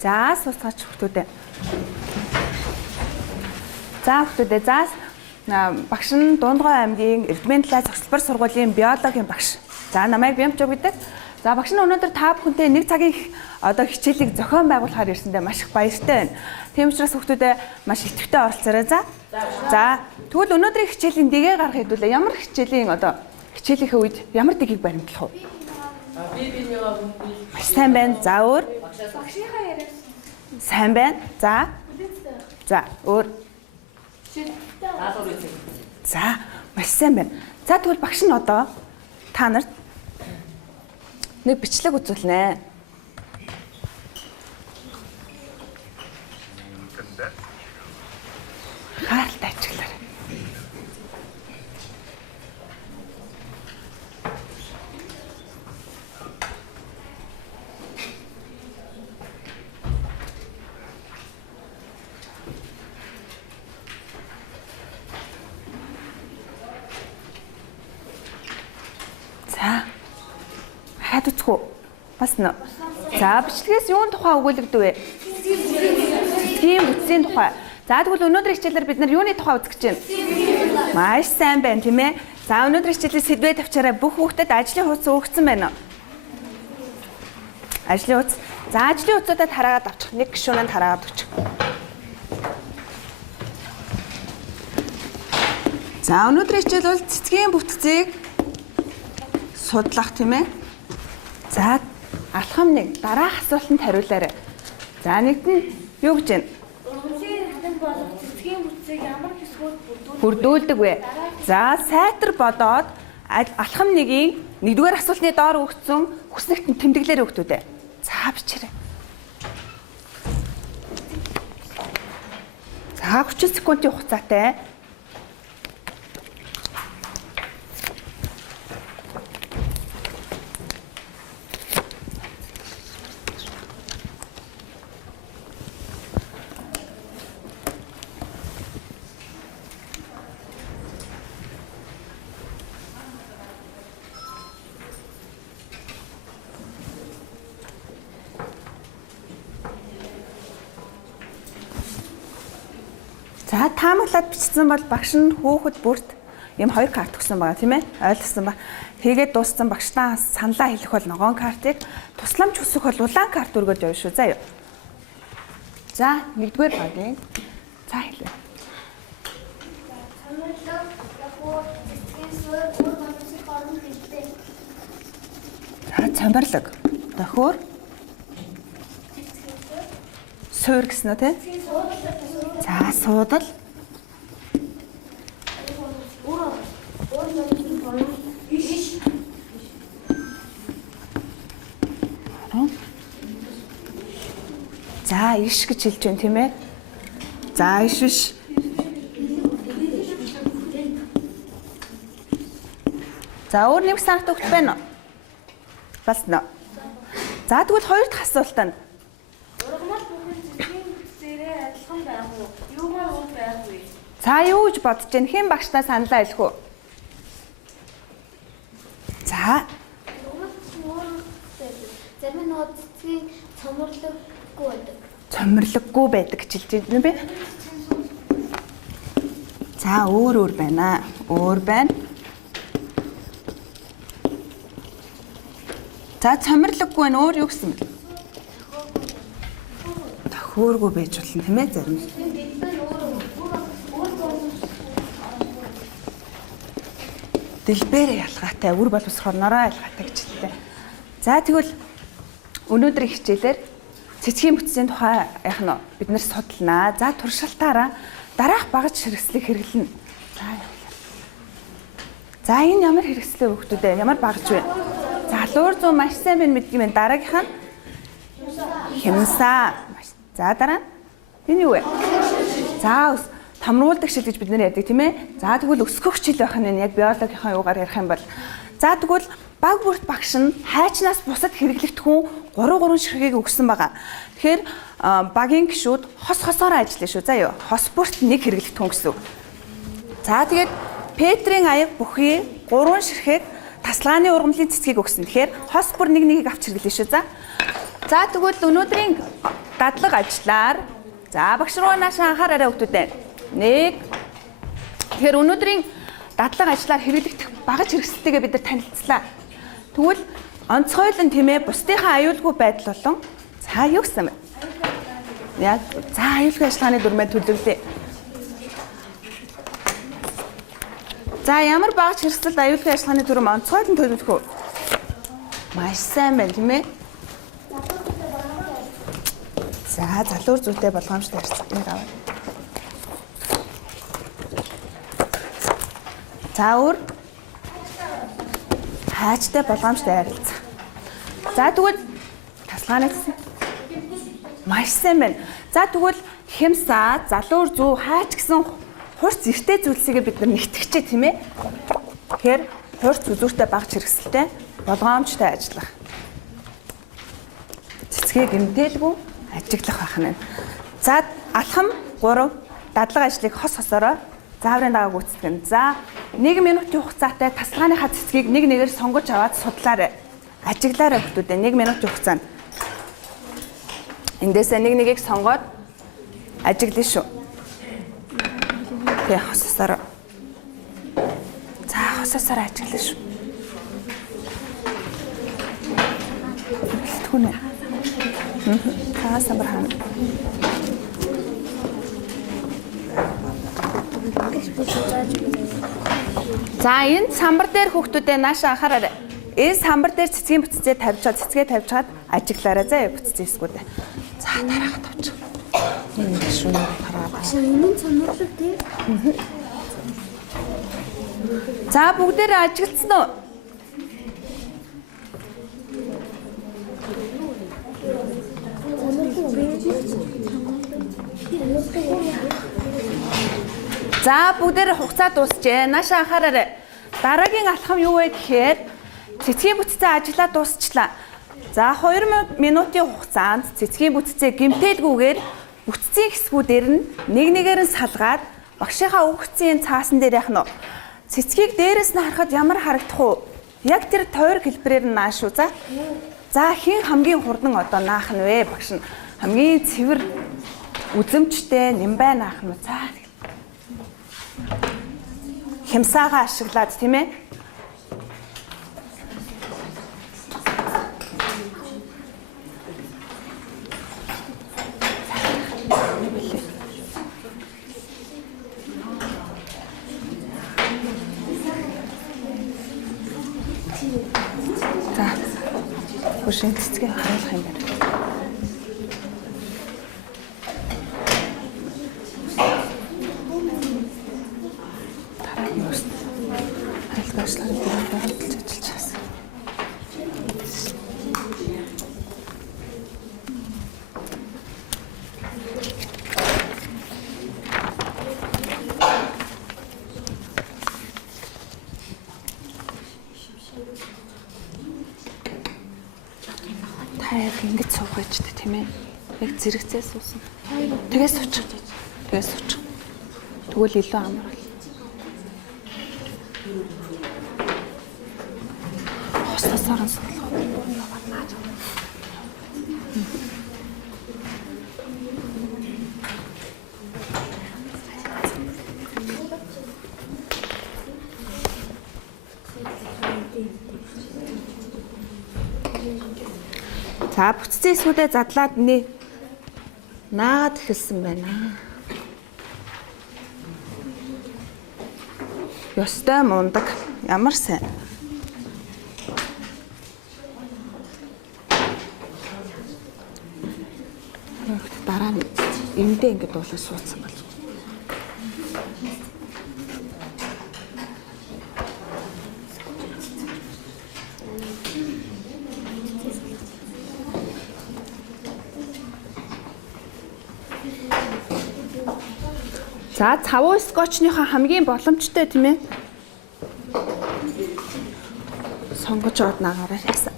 За суусгаач хүүхдүүдээ. За хүүхдүүдээ багш нь Дундгой аймгийн Эрдмийн талай цогцлбор сургуулийн биологийн багш. За намайг Бямжог гэдэг. За багш нь өнөөдөр та бүхэнтэй нэг цагийн хичээлийг зохион байгуулахаар ирсэндээ маш их баяртай байна. Тийм учраас хүүхдүүдээ маш идэвхтэй оролцоорой. За тэгвэл өнөөдрийн хичээлийн дэгээ гаргах хэдүүлээ. Ямар хичээлийнхээ үед ямар дэгийг баримтлах вэ? Маш сайн байна. За өөр. Багшийнхаа яриас. Сайн байна. За өөр. За маш сайн байна. За тэгвэл багш нь одоо та нарт нэг бичлэг үзүүлнэ. Хаалт ажиглаарай. За. Хаад үцгүү. Бас нөө. За бичлэгээс юун тухай өгүүлэгдэв вэ? Цэцгийн бүтцийн тухай. За тэгвэл өнөөдрийн хичээлээр бид нар юуны тухай үзэх гэж байна? Маш сайн байна, тийм ээ. За өнөөдрийн хичээлийн сэдвээ тавьчаарай. Бүх хүүхдэд ажлын хуудас өгсөн байна уу? Ажлын хуудас. За ажлын хуудасуудад хараагаад авчих. Нэг гишүүнэнд хараагаад өгчих. За өнөөдрийн хичээл бол цэцгийн бүтцийг судлах, тийм ээ. За алхам 1 дараах асуултанд хариулаарай. За нэгт нь юу гэж байна? Ургамлын хатан болох цэцгийн бүтцийг ямар хэсгүүд бүрдүүлдэг вэ? За сайтар бодоод алхам 1-ийн 1-р асуултны доор өгсөн хүснэгт тэмдэглэлээр өгтүүдээ. За бичээрэй. За 30 секундын хугацаатай. За таамаглаад бичсэн бол багш нь хүүхэд бүрт юм 2 карт өгсөн байгаа тийм ээ. Ойлгосон ба. Тэгээд дууссан багштаа саналаа хэлэх бол ногоон картыг, тусламж хүсэх бол улаан карт өргөж явна шүү. За юу. За 1-р багийн. За хэлээ. За цамбарлаг. Дохиор. Суур гэсэн үү те? За суудал. За иш гэж хэлж байна тийм ээ. За иш биш. За өөр нэг санагт өгч байна уу? Бас нөө. За тэгвэл 2 дахь асуултанд. ургамал бүхэн цэцгийн бүтцээрээ адилхан байх уу? Юугаар өөр байх вэ? За юу гэж бодож байна? Хэн багштаа саналаа хэлэх үү? За. Зарим нь цэцгийн цоморлоггүй байдаг. Цоморлоггүй байдаг гэж хэлж байна бэ? За өөр байна. Өөр байна. За цоморлоггүй нь өөр юу гэсэн бэ? Тохиоргүй байж болно тийм ээ зарим. Дэлбэрээ ялгаатай, үр боловсрохоор нороо ялгаатай гэж хэлдэг. За тэгвэл өнөөдрийн хичээлээр цэцгийн бүтцийн тухай яах нь бид нэр судалнаа. За туршилтаараа дараах багаж хэрэгслийг хэрэглэнэ. За энэ ямар хэрэгслээ өгөхтүүд вэ? Ямар багаж вэ? Залуур зүүн маш сайн байна мэдгийм байна. Дараагийнх нь хямсаа. За дараа нь энэ юу вэ? За томруулдаг шил гэж бид нэр ярьдаг тийм ээ. За тэгвэл өсгөх шил байх нь яг биологийнхаа юугаар ярих юм бол. За тэгвэл баг бүрт багш нь хайчнаас бусад хэрэглэгдэх хүн 3 ширхгийг өгсөн байгаа. Тэгэхээр багийн гишүүд хосоор ажиллана шүү. За юу. Хос бүрт 1 хэрэглэгдэх хүн гэсэн үг. За тэгээд Петрийн аяг бүхий 3 ширхэг тасалгааны ургамлын цэцгийг өгсөн. Тэгэхээр хос бүр нэг авч хэрэглэе шүү. За тэгвэл өнөөдрийн дадлага ажлаар за багш руу наашаа анхаараарай хүүхдүүдээ. 1. Тэгэхээр өнөөдрийн дадлага ажлаар хэрэглэгдэх багаж хэрэгсэлтэйгээ бид нар танилцлаа. Тэгвэл онцгойлон тийм ээ бусдынхаа аюулгүй байдал болон за юу гэсэн бэ? Яг за аюулгүй ажиллагааны дүрмээ төлөвлөе. За ямар багаж хэрэгсэлд аюулгүй ажиллагааны дүрм онцгойлон төлөвлөх үү? Маш сайн байна тийм ээ. За залуур зүйтэй болгоомжтой харьцагныг авъя. За өөр хайчтай болгоомжтой харилцах. За тэгвэл тасалгааны маш сайн байна. За тэгвэл хямсаа, залуур зүү, хайч гэсэн хурц эртэй зүйлсийг бид нар нэгтгэжээ тийм ээ. Тэгэхээр хурц үзүүртэй багаж хэрэгсэлтэй болгоомжтой ажиллах. Цэцгээ гэмтээлгүй ажиглах байх нь. За алхам 3 дадлага ажлыг хос хосороо зааврын дагаа гүйцэтгэн. За 1 минутын хугацаатай тасалгааныхаа цэцгийг нэг нэгээр сонгож аваад судлаарай. Ажиглаарай хүмүүстээ 1 минутын хугацаанд. Эндээсээ нэг нэгийг сонгоод ажиглая шүү. Тэг хос хосороо. За хос хосороо ажиглая шүү. Түнэ. Самбар хаана. За энэ самбар дээр хүүхдүүдээ наашаа анхаараарай. Энэ самбар дээр цэцгийн бүтцээ тавьчаад цэцгээ тавьчаад ажиглаарай заа бүтцээ эсгүүдээ. За дараагаад тавьчих. Энэ шүү хараа. Энэ сонирхол тий. За бүгдээрээ ажигласан уу? За бүгдээр хугацаа дуусчээ. Наашаа анхаараарай. Дараагийн алхам юу вэ гэхээр цэцгийн бүтцээ ажиглаад дуусчлаа. За 2 минутын хугацаанд цэцгийн бүтцээ гэмтээлгүйгээр бүтцийн хэсгүүдээр нь нэг нэгээр нь салгаад багшийнхаа өгцийн цаасан дээр яах нь вэ? Цэцгийг дээрээс нь харахад ямар харагдах вэ? Яг тэр тойр хэлбэрээр нь нааш үү. За хин хамгийн хурдан одоо наах нь вэ? Багш нь хамгийн цэвэр үзэмжтэй нимбай наах нь. За хямсаагаа ашиглаад тийм ээ. За хөшин цэцгээ харуулах юм байна. Ингэж суух байж та тийм ээ. Яг зэрэгцээ суусан. Тэгээс суучих. Тэгээс суучих. Тэгвэл илүү амар бол. Хослосоор нь суулгах. За бүтцийн эсгүүдээ задлаад наад эхэлсэн байна. Ёстой мундаг ямар сайн. Дараа нь эндээ ингэж уулаа суудсан бол. За цавуу скотчныхоо хамгийн боломжтой тийм ээ. Сонгож аваад наагаарай яасан.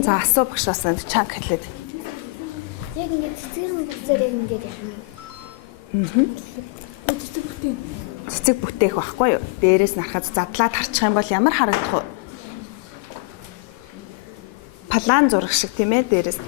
За асуу багшаас чанга хэлээд. Яг ингэ цэцгийн бүтцээр яг ингэ яах юм. Цэцэг бүтээх байхгүй юу? Дээрээс нь харахад задлаад харчих юм бол ямар харагдах вэ? План зураг шиг тийм ээ дээрээс.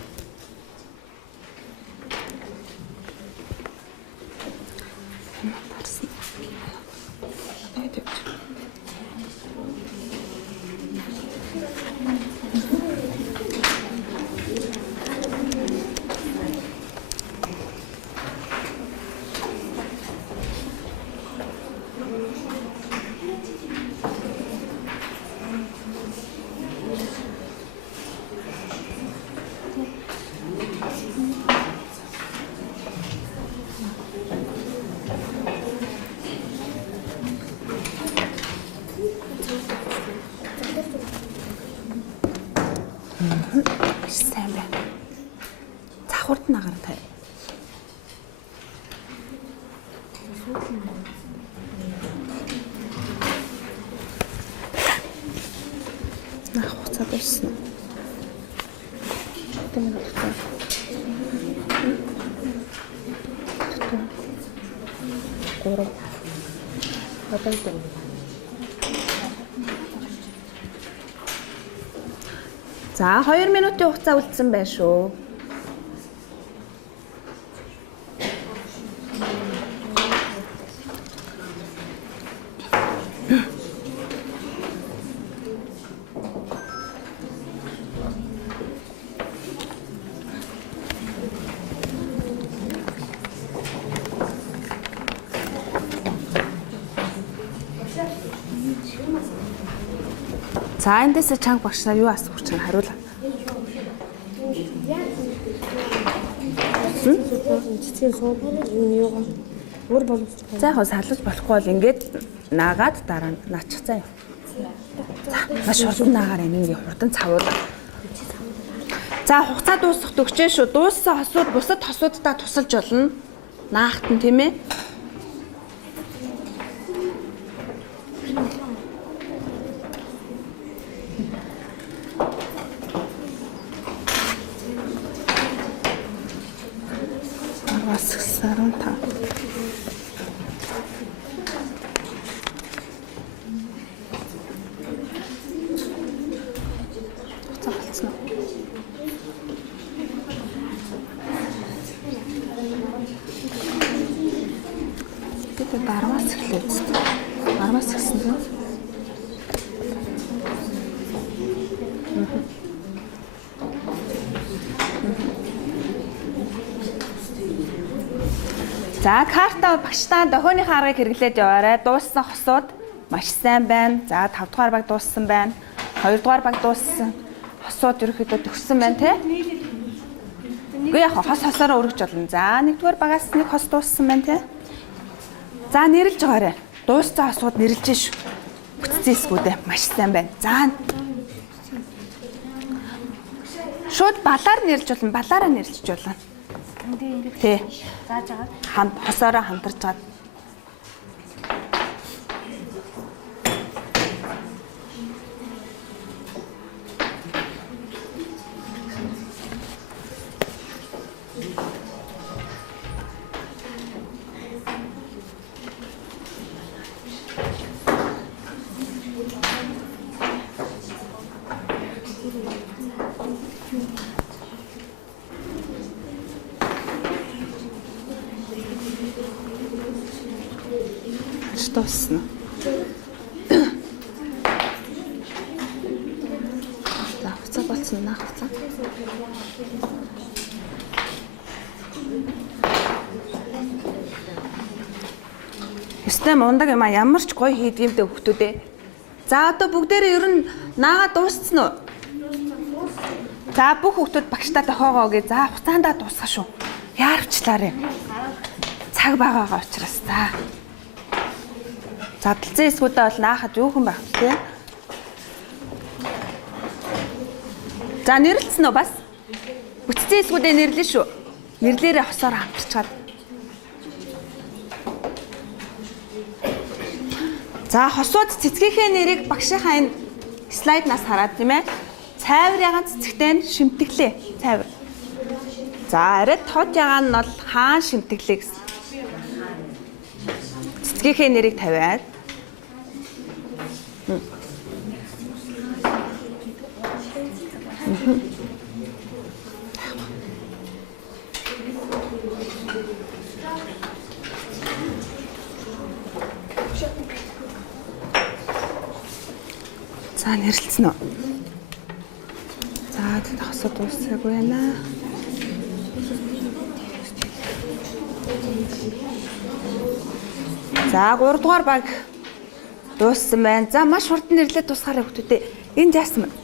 наагаар тавь. Нах хуцаа дуусна. Тэмээ дуусна. Гурав. Одоо тийм. За 2 минутын хугацаа үлдсэн байна шүү. За эндээс чанга багшаа юу асуух чинь хариулаа. Цэцгийн суугаад юугаа мөр боловч. За яг салж болохгүй бол ингээд наагаад дараа нь наачих заа. За маш хурдан наагаар ингээд хурдан цавуул. За хугацаа дуусах төгчөө шүү. Дууссан хосууд бусад хосуудтай тусалж болно. Наахт нь тийм ээ. Саран та. Цаалцсан уу? Бид дармаас эхлэв. Дармаас эхэлсэн үү? За карта багштаа дохионы аргыг хэрэглээд яваарай. Дууссан хосууд маш сайн байна. За 5 дугаар баг дууссан байна. 2 дугаар баг дууссан. Хосууд ерөөхдөө төгссөн байна те. Үгүй яг хосоороо өргөж болно. За 1 дугаар багаас нэг хос дууссан байна те. За нэрлж байгаарай. Дууссан хосууд нэрлж шүү. Бүтцээсгүүдээ маш сайн байна. За шууд балаар нэрлж болно. Балаараа нэрлж болно. Тэ. Зааж байгаа. Хосоороо хамтарч чад. Дуусна. За хуцаа болсон наа хуцаа. Өстэй мундаг юм а ямар ч гоё хийдэг юм дэ хүүхдүүдээ. За одоо бүгдээрээ ер нь наагаа дууссан уу? За бүх хүүхдүүд багштай тохоогоо гээ. За хуцаандаа дуусгах шүү. Яарвчлаарэ. Цаг байгаагаа учраас за. Задлцэн эсгүүдээ бол наахад юу хүн байх вэ? За нэрлэлсэн үү бас? Бүтцэн эсгүүдээ нэрлэн шүү. Нэрлээрээ хосоор хамтарчаад. За хосууд цэцгийнхээ нэрийг багшийнхаа энэ слайднаас хараад тийм ээ. Цайвар ягаан цэцэгтэй нь шимтгэлээ. Цайвар. За арайд тод ягаан нь бол хаан шимтгэлээ гэсэн. Цэцгийнхээ нэрийг тавиад. За нэрлэлсэн үү? За тэд хосод дуусаагүй байна. За 3 дугаар баг дууссан байна. За маш хурдан нэрлээд дуусгаарай хүүхдүүдээ. Энэ заасан байна.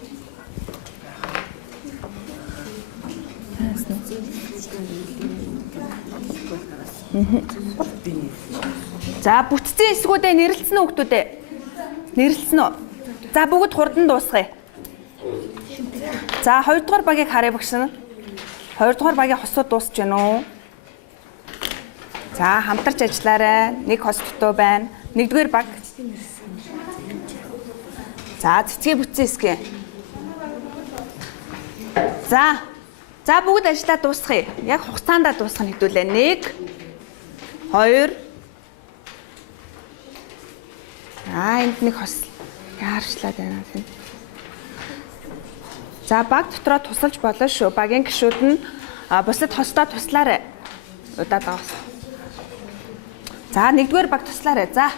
За бүтцэн эсгүүдээ нэрлэлсэн үү хүүхдүүдээ? Нэрлэлсэн үү? За бүгд хурдан дуусгая. За 2 дугаар багийг харъя багш нар. 2 дугаар багийн хосууд дуусч байна уу? За хамтарч ажиллаарай. Нэг хос дутуу байна. 1 дугаар баг. За цэцгээ бүтсэн эсгээ. За бүгд ажиллаа дуусгая. Яг хугацаанд дуусгах нь хэдүүлээ. 1 2 энд нэг хос яарчлаад байна. За баг дотроо тусалж болно шүү. Багийн гишүүд нь бусад хостоо туслаарай. Удаад авах. За 1 дугаар баг туслаарай. За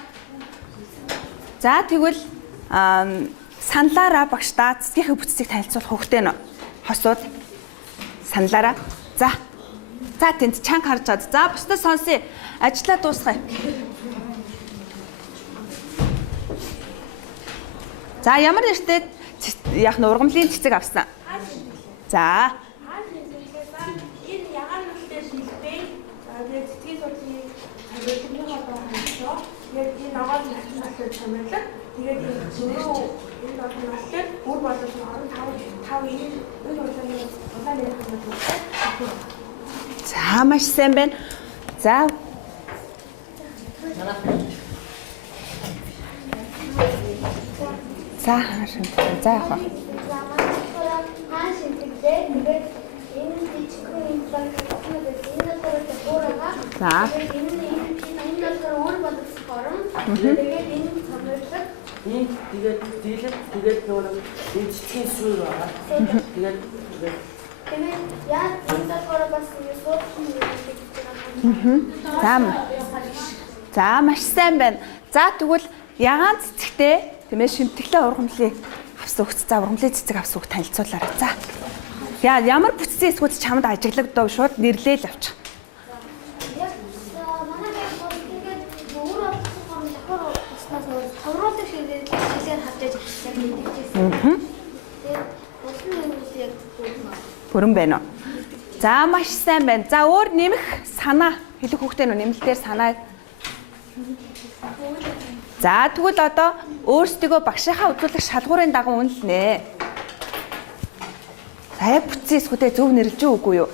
тэгвэл саналаараа багшдаа цэцгийнхээ бүтцийг танилцуулах хөвгтэй нөө. Хосууд саналаараа. За тэнд чанга харж чад. За бусдад сонсъё. Ажлаа дуусгая. За ямар нэртэй яг нь ургамлын цэцэг авсан. За. Энэ ягаан нүлтэй шилбээ. Тэгээд цэцгийн судлыг төлөвлөмж одоо хандсан. Тэгээд энэ агаал настай чамлаг. Тэгээд энэ зөрөө энэ одоо настай бүр болоод 15 энэ удаагийн удаагийн хамгаалалтай. За маш сайн байна. За. За хаашаа. За яах вэ? За. Тэгээд нөгөө энэ цэцгийн сүүр байгаа. Тэгээд яа энэ дээр бас За маш сайн байна. За тэгвэл ягаан цэцэгтэй тиймээ шимтгэлээ ургамлыг авсан хөгц. За ургамлын цэцэг авсан хөгц танилцуулаарай. За. Ямар бүтцийн эсгүүд чамд ажиглагдав шууд нэрлээл авчих. Бүрэн байна уу? За маш сайн байна. За өөр нэмэх санаа хэлэх хөгтэй нөө нэмэлтээр санаа. За тэгвэл одоо өөрсдөө багшийнхаа үзүүлэх шалгуурын дагуу үнэлнэ. За яг бүтцийн эсгүүдээ зөв нэрлэж үгүй юу?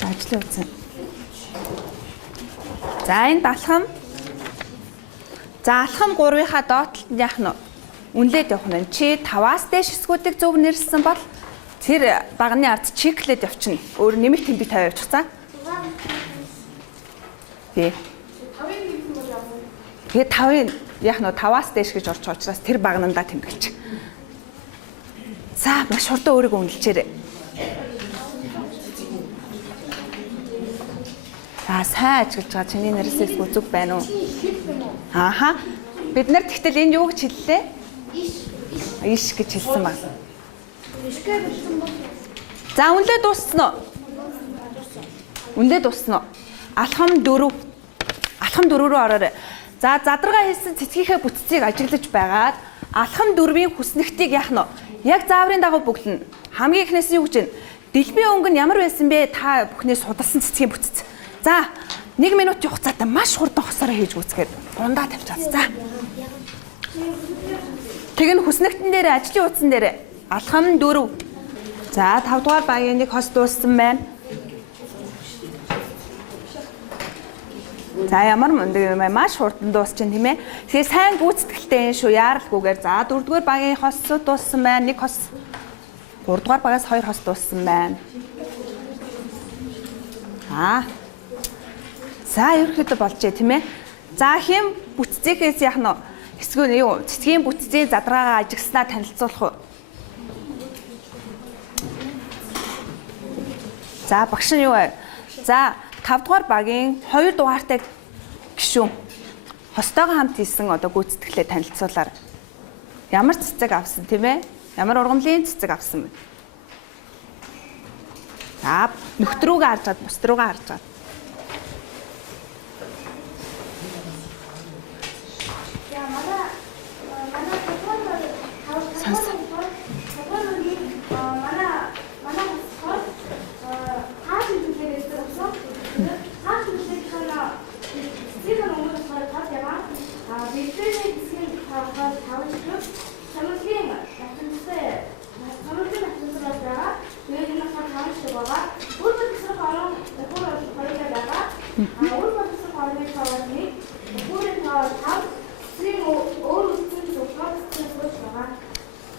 За ажлын үзэн. За энэ алхам. За алхам 3-ийнхаа доотлолд яах нь үнэлээд явах нь. Чи 5-аас дээш эсгүүдийг зөв нэрлсэн бол тэр багны ард чиклээд явчихна. Өөр нэмэлт тэмдэг тавиа явчихсан. Тий. Тэгээд 5-ын яг нь 5-аас дээш гэж орчих учраас тэр багнандаа тэмдэглэж. За маш хурдан өөрийгөө үнэлчээрэй. За сайн ажиглаж байгаа чиний нэрсээс үзэг байна уу? Ааха. Бид нар тэгтэл энд юу гэж хэллээ? Иш гэж хэлсэн баг. За үнэлээ дууссан уу? Үнэлээ дууссан уу? Алхам 4. Алхам 4 рүү ороорой. За задрага хийсэн цэцгийнхээ бүтцийг ажиглаж байгаад алхам 4-ийн хүснэгтийг яах нь? Яг зааврын дагуу бүглэнэ. Хамгийн ихнээс юу гэж вэ? Дэлбийн өнгө нь ямар байсан бэ? Та бүхнээ судалсан цэцгийн бүтц. За 1 минутын хугацаатай маш хурдан хосороо хийж үүсгээд дундаа тавьчихсан. За. Тэг нь хүснэгтэн дээр ажлын утсан дээр алхам 4. За 5 дугаар багийн нэг хос дууссан байна. За ямар мундаг юм маш хурдан дуусч байна тийм ээ. Тэгээ сайн гүйцэтгэлтэй шүү яаралгүйгээр. За 4 дугаар багийн хосууд дууссан байна. Нэг хос 3 дугаар багаас 2 хос дууссан байна. За ерөөхдөө болжээ тийм ээ. За хэм бүтцээс яах нь эсвэл юу цэцгийн бүтцийн задраага ажигласнаа танилцуулах уу? За багш нь юу вэ? За 5 дугаар багийн 2 дугаартай гишүүн хостойгоо хамт хийсэн одоо гүйцэтгэлээ танилцуулаар. Ямар цэцэг авсан тийм ээ? Ямар ургамлын цэцэг авсан бэ? За нөхдрүүгээ харж чад, бусдруугаа харж чад. үр боловсрох орон нөхөр хоёулаа байгаа. Үр боловсрох орны тоолны нөхөрийн тоол 5 цэцгийн өөр үсгийн зөвхөн цэцгээс байгаа.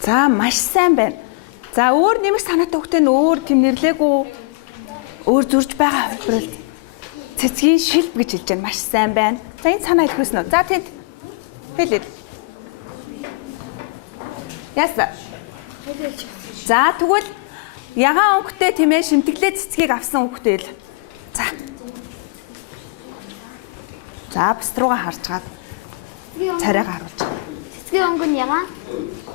За маш сайн байна. За өөр нэмэх санаатай хүүхдээ нь өөр тэм нэрлээгүй өөр зурж байгаа хувьрал цэцгийн шилб гэж хэлж байна. Маш сайн байна. За энэ санаа хэлсэн үү? За тэнд хэлээд. Яса. За тэгвэл ягаан өнгөтэй тийм ээ шимтгэлээ цэцгийг авсан хүүхдээ л. За. За бус руугаа харж гад. Царайгаа харуулж. Цэцгийн өнгө нь ягаан.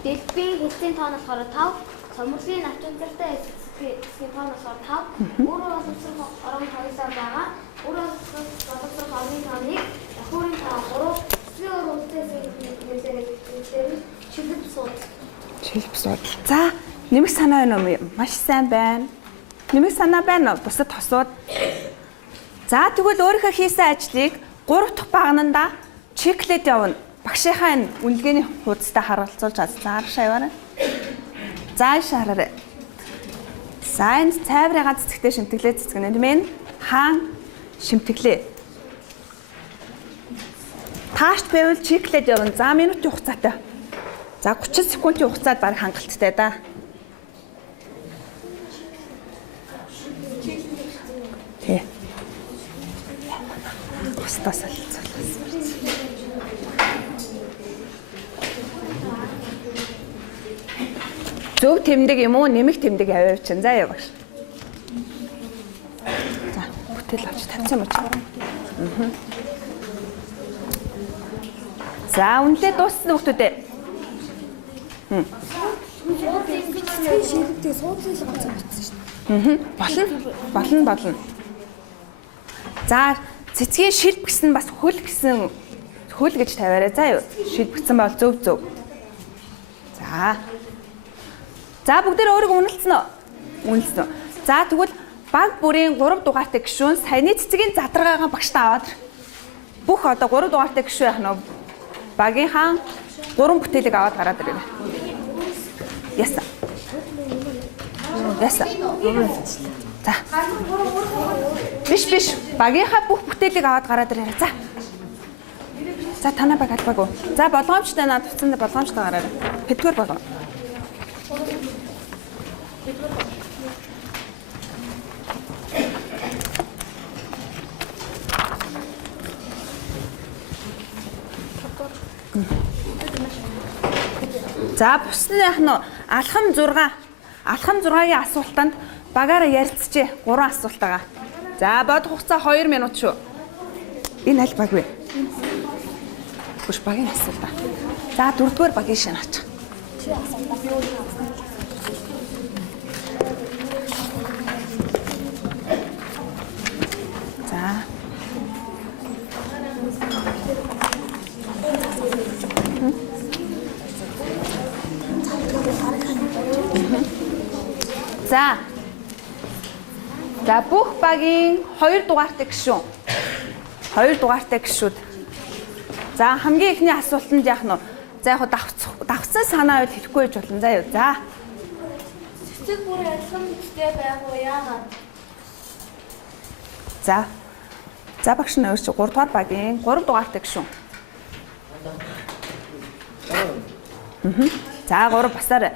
Дэлбийн хэсгийн тоон болохоор 5, цомрлын навчанцартай цэцгийн тоон болохоор 5. Өөрөө боловсрох орон хоёулаа байгаа. Өөрөө боловсрох орны тооныг нөхөрийн тоон 3, цэцгийн өөр үнэтэй нэрээр шилбэг сууд. Шилбэг сууд. За нэмэх санаа байна уу? Маш сайн байна. Нэмэх санаа байна уу? Бусад тосууд. За тэгвэл өөрийнхөө хийсэн ажлыг 3 дахь багнанда чеклээд явна. Багшийнхаа энэ үнэлгээний хуудастай харуулцуулж зааршаа яваарай. За шаараарай. За энэ цайврын ганц цэцэгтэй шимтгэлээ цэцгэнэ тийм ээ. Хаан шимтгэлээ. Таашд байвал чеклээд явна. За минутын хугацаатай. За 30 секундын хугацаад баг хангалттай да. Тэ. Бусдаас солилцуулсан. Зөв тэмдэг юм уу? Нэмэх тэмдэг аваавчин. За явааш. За бүтээл авч тавьсан мөч. За үнэлээ дууссан хүмүүстээ. Шилбэгтэй суудлын ганцхан бичсэн шүү дээ. Болно. За цэцгийн шилб гэсэн бас хөл гэсэн хөл гэж тавиарай. За юу? Шилбэгцэн бол зөв. За бүгд өөрийгөө үнэлсэн үү? Үнэлсэн. За тэгвэл баг бүрийн 3 дугаартай гишүүн саяны цэцгийн задаргаагаа багштай аваад бүх одоо 3 дугаартай гишүү яах нь багийнхаа 3 бүтээлийг аваад гараад ирээ. Яса. За. Биш. Багийнхаа бүх бүтээлийг аваад гараад ирээ. За. За танаа баг албаагүй. За болгоомжтой наад туцсан болгоомжтой гараарай. Хэдгээр болгоо. За бусны яах нь алхам 6-гийн асуултанд багаараа ярилцжээ 3 асуулт байгаа. За бодох хугацаа 2 минут шүү. Энэ аль баг вэ? Бүш багийн асуулт. За 4-р багийн шинаач. За. За бүх багийн 2 дугаартай гишүүн. 2 дугаартай гишүүд. За хамгийн ихний асуултанд яах нь вэ? За яг давхцсан санаа үед хэлэхгүй байж болно. За юу. За. Цэцэг бүр адилхан үстэй байх уу яагаад? За багш нь өөрч 3 дугаар багийн 3 дугаартай гишүүн. За 3 басаар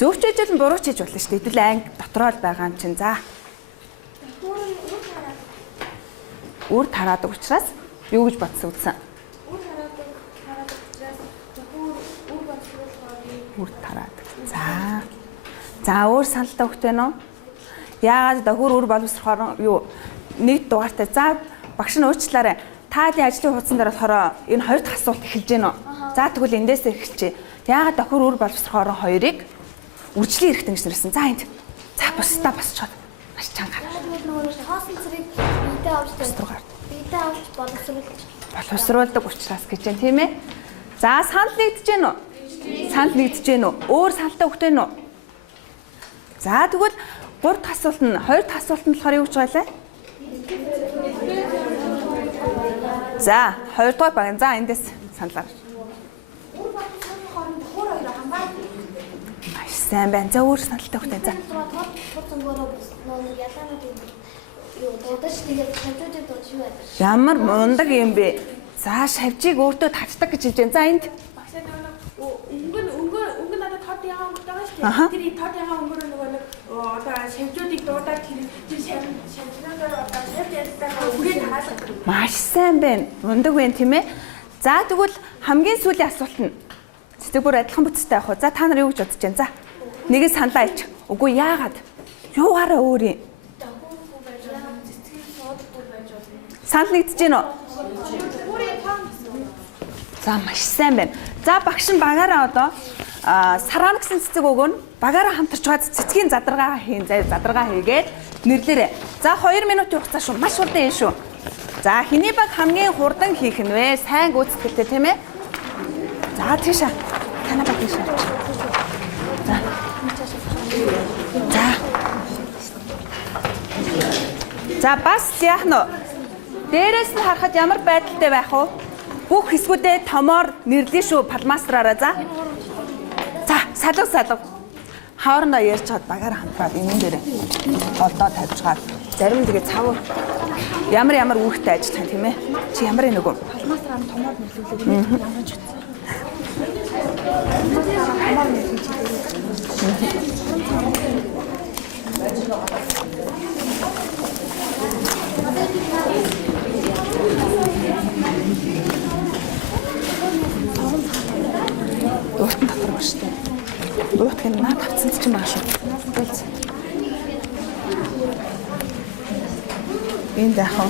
зөвч хижил буруу ч хийж болно шүү дээ. Хэдүүл анги дотроо л байгаа юм чинь. За. Үр тараадаг учраас юу гэж бодсон үтсэн? Үр тараадаг. За өөр саналтай хөхтэй нөө. Яагаад дохор үр боловсрохоор юу нэг дугаартай. За багш нь уучлаарай. Таадын ажлын хуудсан дээр болохоор энэ 2 дахь асуулт эхэлж байна уу? За тэгвэл эндээсээ эхэлчихье. Яагаад дохор үр боловсрохоор 2-ыг үржлийн эрхтэн гэж нэрсэн. За энд. За бусдаа босчоод. Маш чанга. Хоосон цэрэг биедээ авч байгаа. Биедээ авч боловсруулдаг учраас гэж байна тийм ээ. За санал нэгдэж гэнэ үү? Санал нэгдэж гэнэ үү? Өөр саналтай хөхтэй нүү? За тэгвэл 3 дахь асуулт нь 2 дахь асуулт нь болохоор юу гэж байлаа? За 2 дугаар баг. За эндээс саналаа. Маш сайн байна. За өөр саналтай хөхтэй. За. Ямар мундаг юм бэ? За шавжийг өөртөө татдаг гэж хэлж байна. За энд. өнгө надад тод ягаан өнгөтэй байгаа шүү дээ. Тэр тод ягаан өнгөөр нөгөө нэг одоо шавжуудыг дуудаад тэр шавжнуудаар одоо шавж ярьдаг үгээр хаалга. Маш сайн байна. Мундаг байна тийм ээ. За тэгвэл хамгийн сүүлийн асуулт нь цэцэг бүр адилхан бүтцтэй авах уу? За та нар юу гэж бодож байна? За. Нэгийг саналаа ич. Үгүй яагаад? Юугаараа өөр юм? Санал нэгдэж гин үү? За маш сайн байна. За багш нь багаараа одоо сараан гэсэн цэцэг өгөн багаараа хамтарч байгаа цэцгийн задаргаа хийгээд нэрлээрэй. За 2 минутын хугацаа шүү. Маш хурдан юм шүү. За хэний баг хамгийн хурдан хийх нь вэ? Сайн гүйцэтгэлтэй тийм ээ. За тийшээ. Танаа баг тийшээ. За. За бас яах нь вэ? Дээрээс нь харахад ямар байдалтай байх вэ? Бүх хэсгүүдээ томоор нэрлэе шүү палмастраараа. За. За, салга. Хоорондоо ярьж чад багаар хамтраад энэ дээрээ олдоо тавьж гад. Зарим тэгээ цав ямар үүрэгтэй ажиллах юм тийм ээ. Чи ямар нэг үү? Палмастраар томоор нэрлүүлээд ямар ч утсан. Дуутан татвар ба штэ. Дуутан наад тавцсан чинь байгаа шүү. Гэлц. Энд яах вэ?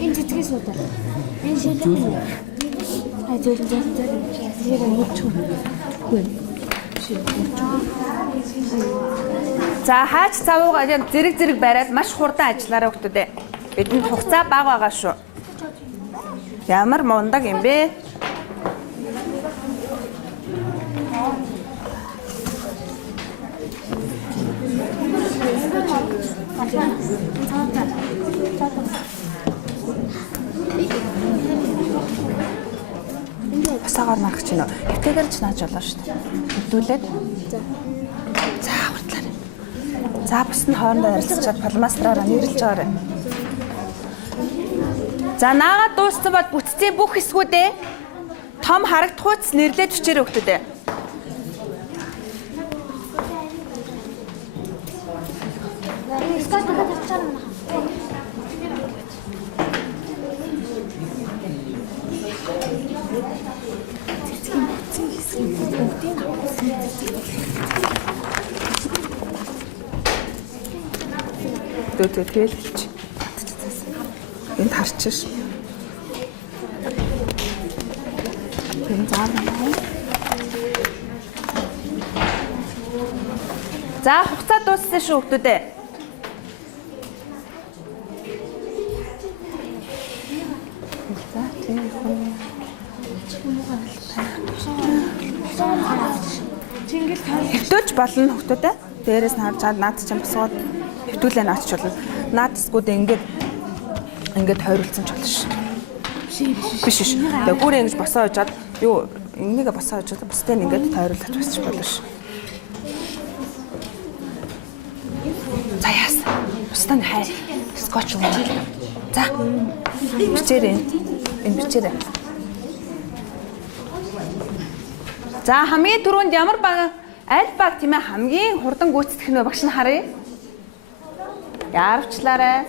Энэ цэцгийн суудаг. Энэ шийдэл. За хаач цавуугаа зэрэг бариад маш хурдан ажиллаарай хүмүүдээ. Бидэнд хугацаа бага байгаа шүү. Ямар мундаг юм бэ? Басаагаар марах чинь хэвтэйгээр ч нааж болно шүү дээ. Хөдөлээд. За хурдлаарай. За бус нь хоорондоо ярилцчаад палмастраараа нэрлж байгаарай. За наагаад дууссан бол бүтцийн бүх хэсгүүдээ том харагдахуйц нэрлээд өчээрэй хүмүүдээ. Тэгэл хэлчих. Энд харчих. Энэ заавал. За хугацаа дууссан шүү хүмүүдээ. Хэвтүүлж болно хүмүүдээ. Дээрээс нь харж наад чинь босгоод хэвтүүлээ наачч болно. Наадсгууд ингээд хойруулсан ч болно шүү. Биш. Тэгээ гүрээ ингэж босоо хожаад юу энэнийг босоо хожоод бусдыг ингээд тойруулж басчих болно шүү. За яас. Бусдаа хай. Скотч уу. За. Бичээрэй. Энэ бичээрэй. За хамгийн түрүүнд ямар баг аль баг тийм ээ хамгийн хурдан гүйцэтгэх нь багш нь харъя. Яарвчлаарай.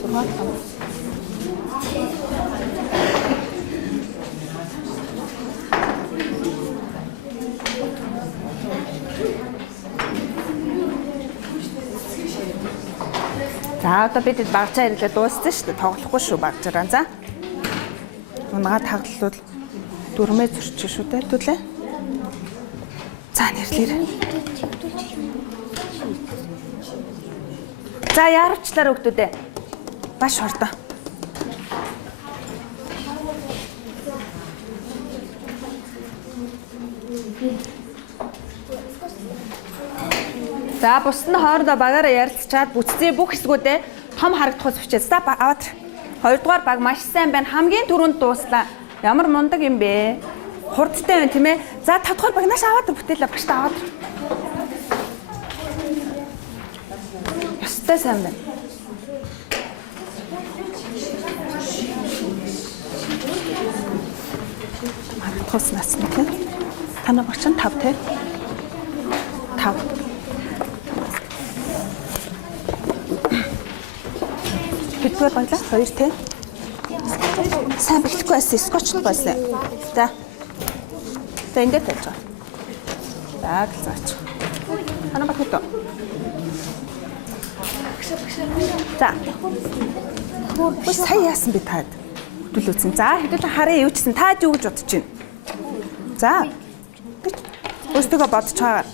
Сургаал том. За одоо бид багжаа ирлээ дууссан шүү дээ. Тоглохгүй шүү багжаараа. За. Унгаа таглалууд дөрмөө зөрчих шүү дээ. Түлээ. За нэрлэр. За яарвчлаараа өгдөө. Баш хурдан. За бусд нь хоорондоо багаараа ярилцчаад бүтцийн бүх хэсгүүдээ том харагдахуйс бичээд. За аваад. Хоёрдугаар баг маш сайн байна. Хамгийн түрүүнд дууслаа. Ямар мундаг юм бэ? Хурдтай байна тийм ээ. За 5 дахь баг нааш аваад бүтээлээ багш та аваад. Ястай сайн байна. Харагдахуйс насна тийм. Танаа багч нь 5 тийм. 5. Хэдгээр баялаа? 2 тий. Сайн бэлтгэхгүй байсан, скотчлог байсан. За. За ингээд тавьж байгаа. За гэлцаач. Танаа баг хөтөө. За. Хөөе сая яасан би таад? Хөдөл үзсэн. За хэдүүлэн хараа юу чсэн таад юу гэж бодож байна? За. Өөртөө бодож байгаа.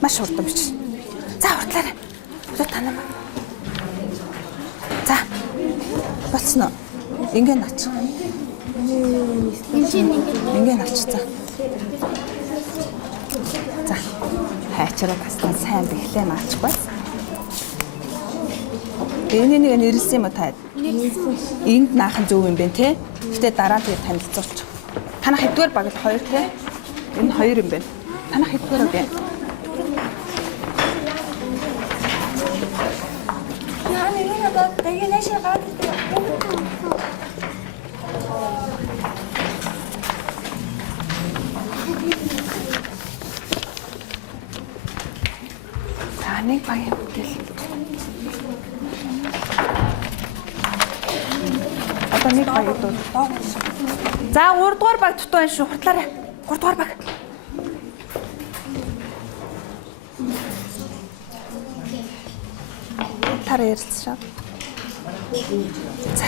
Маш хурдан бич. За хурдлаарай. Хөдөө танаа. За. Болцсон уу? Ингээ нач. Ингээ нач за. За. Хайчраа басна сайн бэхлээ наачгүй. Энийг нэг нэрлсэн юм уу та? Энд наахан зөв юм бэ те? Гэтэ дараа нь танилцуулчих. Танах хэдгээр баг л 2 те? Энэ 2 юм байна. Танах хэдгээр вэ? Нэг баг явуул. Одоо нэг баг явуул. За 3 дугаар баг дутуу байна шүү. Хурдлаарай. 3 дугаар баг. Тараа ярилцсан. За.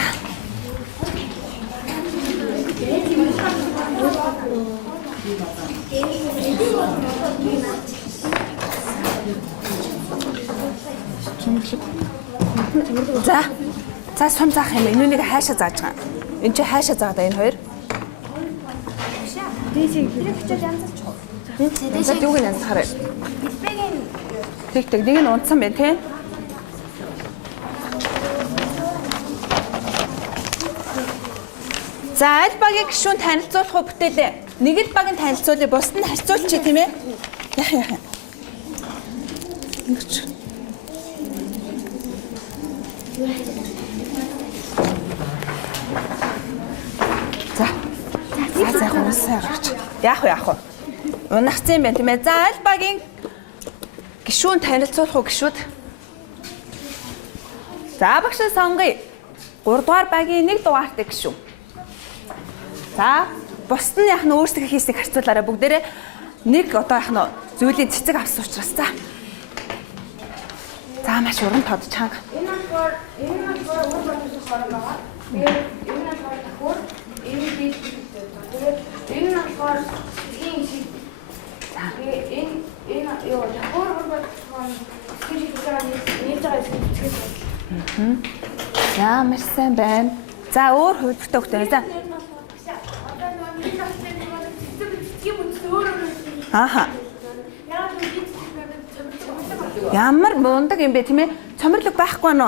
За. За сум заах юм. Энүүнийг хаашаа зааж байгаа. Энд чи хаашаа заадаг энэ хоёр? Дээшээ хэрэг хүчээр янзалч. За юуг нь янзахаарай. Тэг нэг нь унтсан байна тий. За аль багийг гişүүн танилцуулах уу бүтээлээ. Нэг л баг нь танилцуулъя, бусд нь харьцуулчих тийм ээ. Яах. Ингэч. За. За хонсоо гарч. Яах вэ? Унахсан юм байна тийм ээ. За аль багийн гişүүн танилцуулах уу гişүүд? За багш сонгоё. 3 дугаар багийн 1 дугаартай гişүүн. За бусд нь яах нь өөрсдөө хийснийг харьцуулаарай бүгдээрээ нэг одоо яах нь зүйлийн цэцэг авсан учраас за. За маш уран тодж чанга. Энэ болохоор өөр бодож хороо байгаа. Энэ болохоор тахур, энэ дээл гэдэг. Тэгээд энэ болохоор ийм шиг. За энэ юу тахур өөр бодож байгаа скич хийж байгаа скич. За маш сайн байна. За өөр хөвгтэй хөвгтэй. За. Аха. Ямар мундаг юм бэ тийм ээ? Цомрлог байхгүй нь.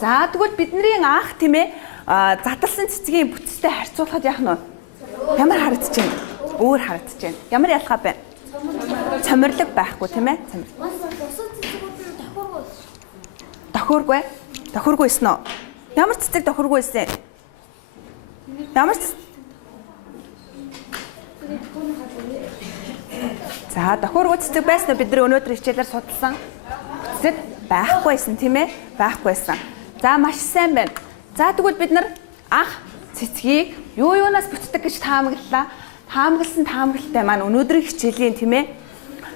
За тэгвэл бидний анх тийм ээ задалсан цэцгийн бүтцтэй харьцуулахад яах нь вэ? Ямар харагдаж байна? Өөр харагдаж байна. Ямар ялгаа байна? Цомрлог байхгүй тийм ээ? Тохиургүй. Тохиургүйсэн үү? Ямар цэцэг тохиургүйсэн? Ямар За тохиургүй цэцэг байсан бид нар өнөөдөр хичээлээр судалсан. Цэцэг байхгүйсэн тийм ээ? Байхгүйсэн. За маш сайн байна. За тэгвэл бид нар анх цэцгийг юунаас бүтдэг гэж таамаглалаа. Таамаглалтай маань өнөөдрийн хичээлийн тийм ээ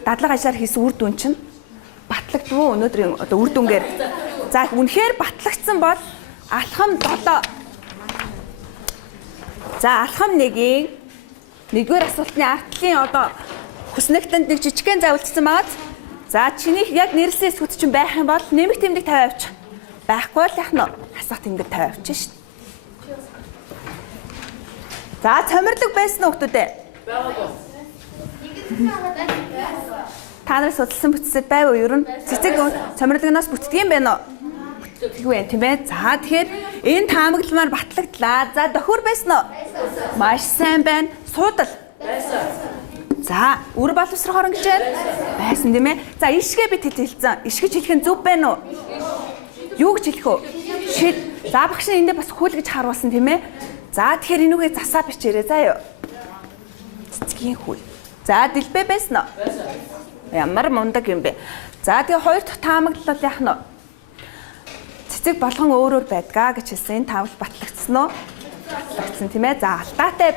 дадлага ажлаар хийсэн үр дүн чинь батлагдвуу өнөөдрийн одоо үр дүнгээр. За үнэхээр батлагдсан бол алхам 7. За алхам 1-ийн нэгдүгээр асуултны артлын одоо хүснэгтэнд нэг жижигхэн завлцсан бааз. За чиний яг нэрлсэн эсгүүд чинь байх юм бол нэмэх тэмдэг 50%. Байхгүй л яах нь хасах тэмдэг 50% шүү дээ. За цомирлог байсан уу хүмүүдээ? Та нар судалсан бүтцэд байв уу ер нь? Цэцэг цомирлогноос бүтдэг юм байна уу? Бүтдэггүй юм тийм ээ. За тэгэхээр энэ таамагламаар батлагдлаа. За дохиур байсан уу? Маш сайн байна. Суудал. Байсан. За үр боловсрох хорон гэжээр байсан тийм ээ. За ишгээ бид хэлсэн. Ишгэж хэлэх нь зөв байна уу? Юу гэж хэлэх вэ? Шид. За багш нь эндээ бас хүл гэж харуулсан тийм ээ. За тэгэхээр энүүгээ засаа бичээрэй заа юу. Цэцгийн хүл. За дэлбэ байсан уу? Байсан. Ямар мундаг юм бэ? За тэгээ хоёр дахь таамаглал яах нь вэ? Цэцэг болгон өөр байдгаа гэж хэлсэн. Энэ таамаглал батлагдсан уу? Батлагдсан тийм ээ. За алдаатай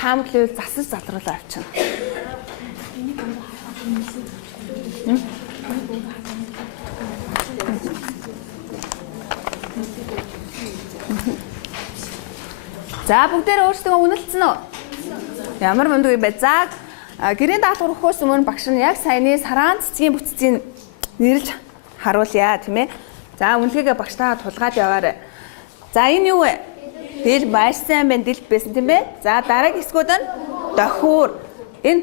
таамаглалыг засаж залруулаа авчихна. За бүгдээр өөрсдөө үнэлсэн үү? Ямар мундаг юм бэ? За гэрийн даалгавар өгөхөөс өмнө багш нь яг саяны сараан цэцгийн бүтцийг нэрлж харуулъя тийм ээ. За үнэлгээгээ багштайгаа тулгаад яваарай. За энэ юу вэ? Дэл маш сайн байна, дэлб байсан тийм ээ. За дараагийн хэсгүүд нь дохиур. Энэ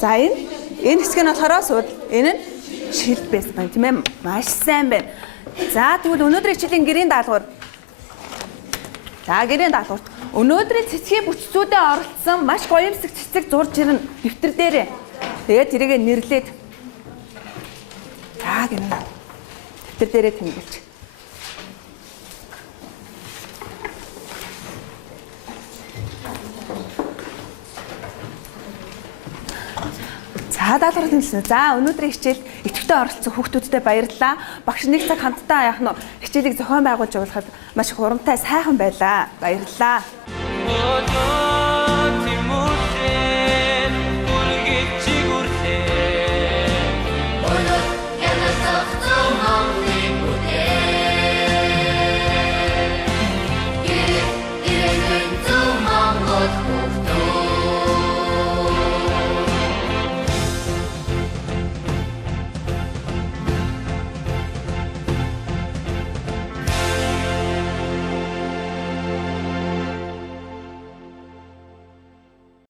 за энэ хэсэг нь болохоор сууд. Энэ нь шилд байсан байна тийм ээ. Маш сайн байна. За тэгвэл өнөөдрийн хичээлийн гэрийн даалгавар. За гэрийн даалгавар. Өнөөдрийн цэцгийн бүтцүүдэд оролцсон маш гоёмсог цэцэг зурж ирнэ дэвтэр дээрээ. Тэгээд тэрийг нэрлээд за гэнэ. Дэвтэр дээрээ тэмдэглэж. За даалгавар тэмдэглэсэн. За өнөөдрийн хичээл идэвхтэй оролцсон хүүхдүүдтэй баярлалаа. Багш нэг цаг хамтдаа яах нь хичээлийг зохион байгуулж явуулахад маш их урамтай сайхан байлаа. Баярлалаа.